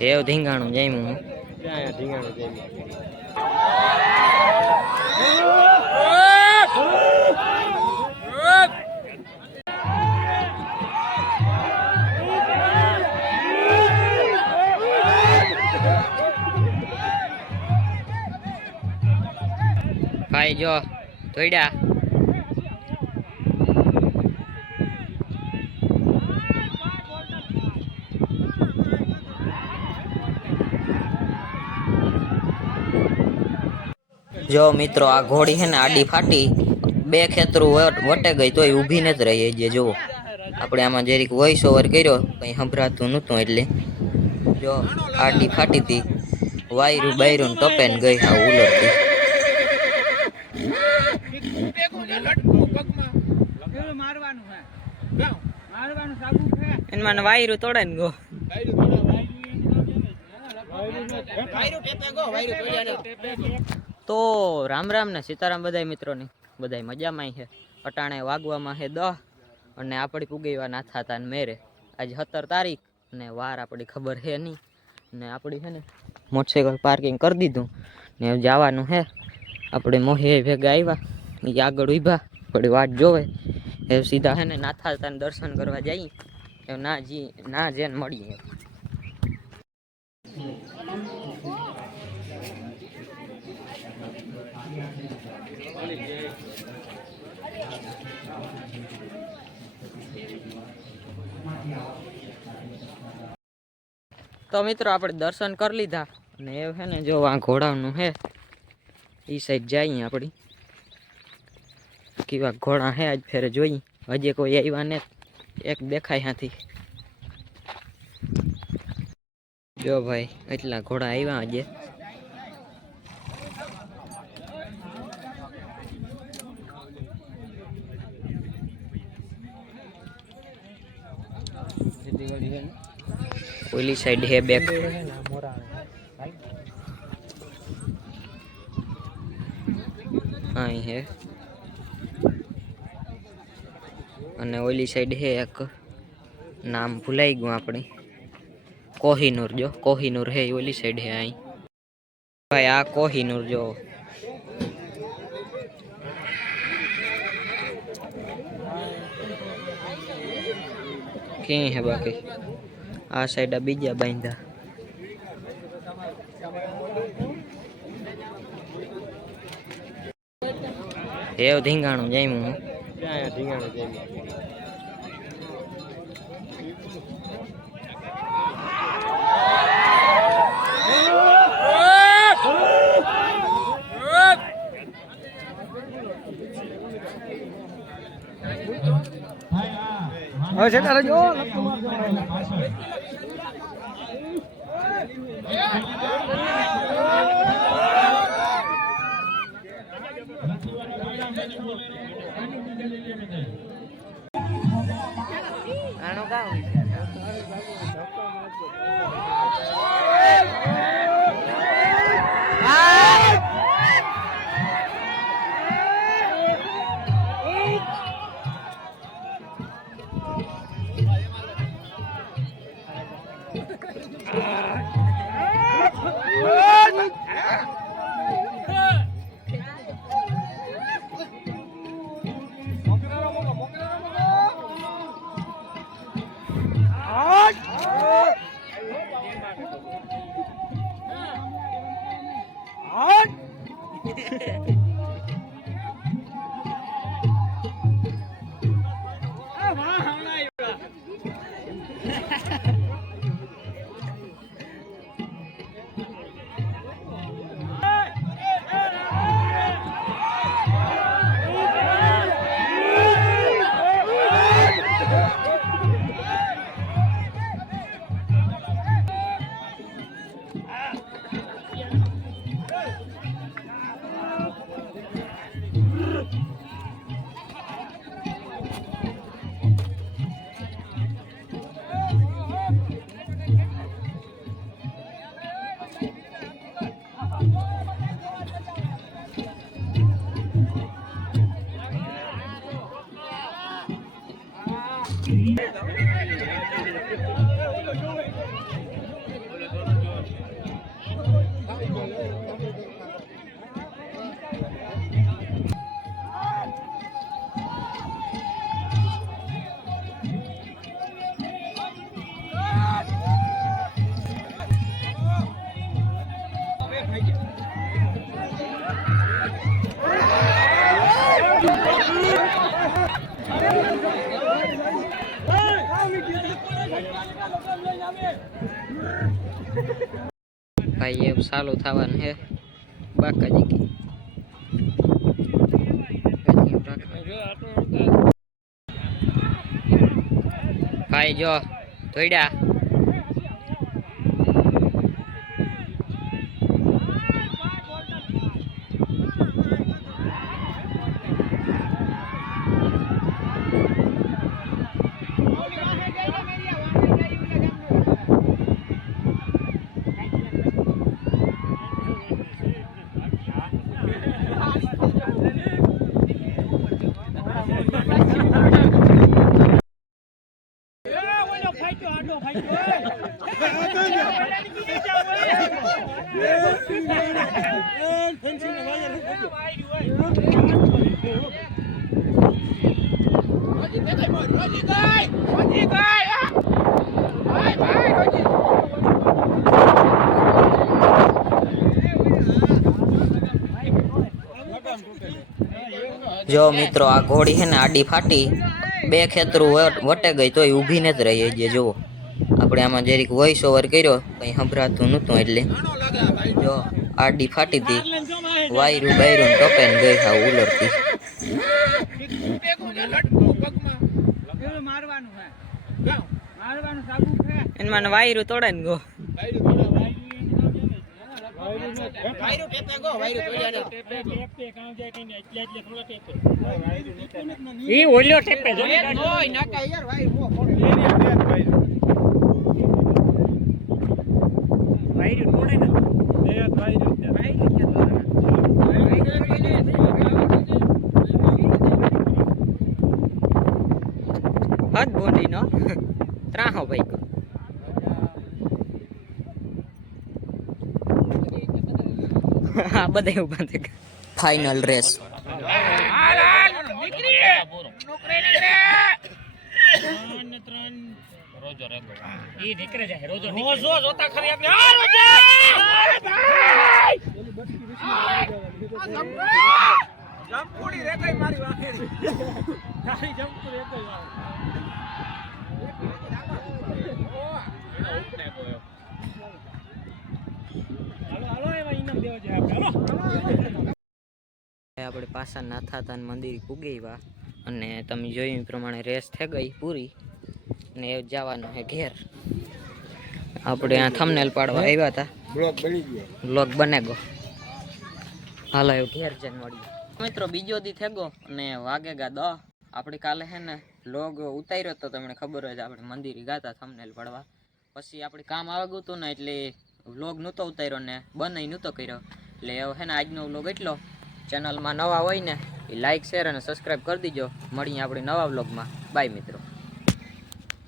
Have ધીંગાણું જઈમું હું. ક્યાં ધીંગાણું જઈમું? ભાઈ જો ધોઈડા જો મિત્રો આ ઘોડી છે ને આડી ફાટી બે ખેતરું વટે ગઈ તોય ઊભી નથી રહી. જે જુઓ આપણે આમાં જરીક વોઇસ ઓવર કર્યો કંઈ સંભળાતું નહોતું એટલે જો આડી ફાટી હતી વાયરું બાયરું ટપે ને ગઈ હા ઉલટતી. એમાં વાયરું તોડે ને ગો તો રામ રામ ને સીતારામ બધાય મિત્રોની બધાય મજામાં છે. અટાણે વાગવામાં છે 10 અને આપણી પુગેવા ના થતા ને મેરે આજે 17 તારીખ ને વાર આપણી ખબર છે નહીં ને આપણી છે ને મોટરસાઇકલ પાર્કિંગ કરી દીધું ને જવાનું છે. આપણે મોહે ભેગા આવ્યા એ આગળ ઉભા પડી વાટ જોવે એ સીધા છે ને નાથાલતા દર્શન કરવા જઈએ એ ના જેને મળીએ. તો મિત્રો આપણે દર્શન કરી લીધા અને એ છે ને જો આ ઘોડાનું છે એ સાઈડ જઈએ આપણી કેવા ઘોડા છે આજ ફેરે જોઈ હજી કોઈ આવ્યા ને એક દેખાય હાથી. જો ભાઈ એટલા ઘોડા આવ્યા આજે. ઓલી સાઈડ હે બેક અહીં હે અને ઓલી સાઈડ હે એક નામ ભૂલાઈ ગયું આપણે કોહિનૂર. જો કોહિનૂર હે ઓલી સાઈડ હે અહીં ભાઈ આ કોહિનૂર જો ક્યાં હે બાકી આ સાઈડ આ બીજા બાંધા હેવ ધીંગાણું જઈમું હું. ક્યાં ધીંગાણું જઈમું? હવે છે તારે જો આનો કામ ભાઈ એ ચાલુ થવાનું હે બાકાજી કી ભાઈ જો ધોઈડા જો મિત્રો આ ઘોડી હે ને આડી ફાટી બે ખેતરું વટે ગઈ તોય ઊભી નથી રહી જે જુઓ આપણે આમાં જરીક વોઇસ ઓવર કર્યો કંઈ સંભળાતું નહોતું એટલે જો આડી ફાટી હતી વાયરું બાયરું ટપે ને ગઈ હા ઉલરતી એમાં વાયરું તોડે ને ગો ઈ ઓલ્યો ટેપે જો ઓય નાકા યાર ભાઈ વાયરું તોડે ને હદ બોંડી નો ત્રાહો ભાઈ કો હા બધા ઉભા થઈ ફાઇનલ રેસ આપણે પાછા નાથાતાન મંદિર પૂગેવા અને તમે જોયું એ પ્રમાણે રેસ થઈ ગઈ પૂરી ને એ જવાનું છે ઘેર આપણે આ થંબનેલ પાડવા આવ્યા હતા બ્લોગ બને ગયો હાલો એવું ઘેર જઈને મળીએ મિત્રો બીજો દી થેગો અને વાગેગા 10 આપણે કાલે હે ને બ્લોગ ઉતાર્યો તો તમને ખબર હોય આપણે મંદિરે ગાતા થંબનેલ પાડવા પછી આપણે કામ આવગું હતું ને એટલે વ્લોગ નહોતો ઉતાર્યો ને બનાવી નહોતો કર્યો એટલે હવે હે ને આજનો વ્લોગ એટલો ચેનલમાં નવા હોય ને એ લાઈક શેર અને સબસ્ક્રાઈબ કરી દીજો મળીએ આપણે નવા વ્લોગમાં બાય મિત્રો